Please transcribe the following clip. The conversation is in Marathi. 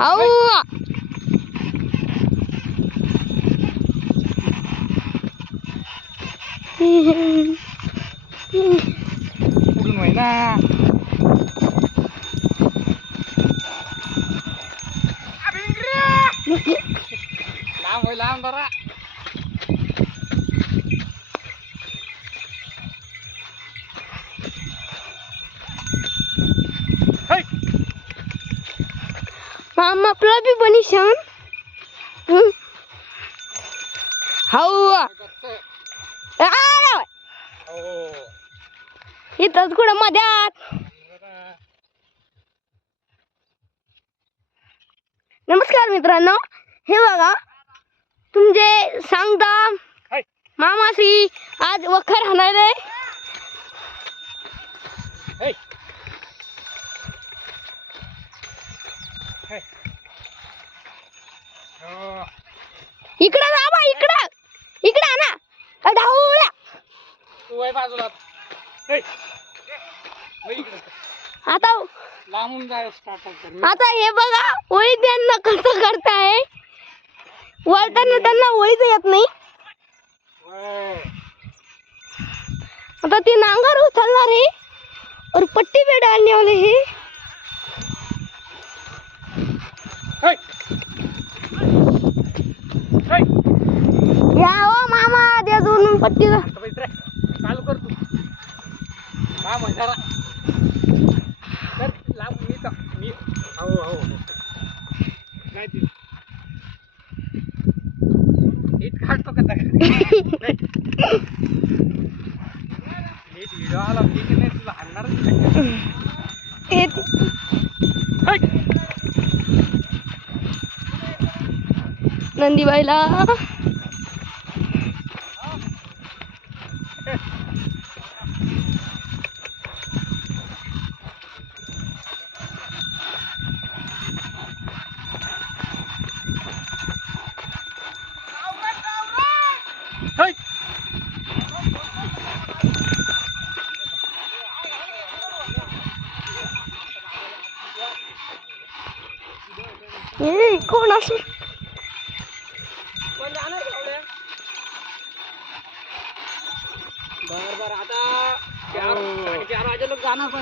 हाऊ कुठून होय ना लांब होय लांब जरा है. मामा आपला बी बनी. हो. इथंच कुठं मध्यात. नमस्कार मित्रांनो हे बघा तुमचे सांगता. मामासी आज वखर राहणार आहे है. है. हो. इकडं जा बा इकडं. इकडं ना धावूया तू वय बाजूला. आता लांबून जाय स्टार्ट आता हे बघा ओळी त्यांना कसं करताय? वळताना त्यांना ओळीच येत नाही. आता ती नांगर उचलणार आहे. और पट्टी पे डालने वाले है. है. या हो मामा बाई रे, चालू कर तू. हा म्हणा तर लांब मी मी हो हो हो. काय ते. नीट काढतो का. नीट व्हिडिओ आला मी की नाही तुला हाणणारच नाही. हे ते- है. नंदीबाईला. है. हे कोण असं बर बर आता चार साडेचार वाजे लोक जाणार पण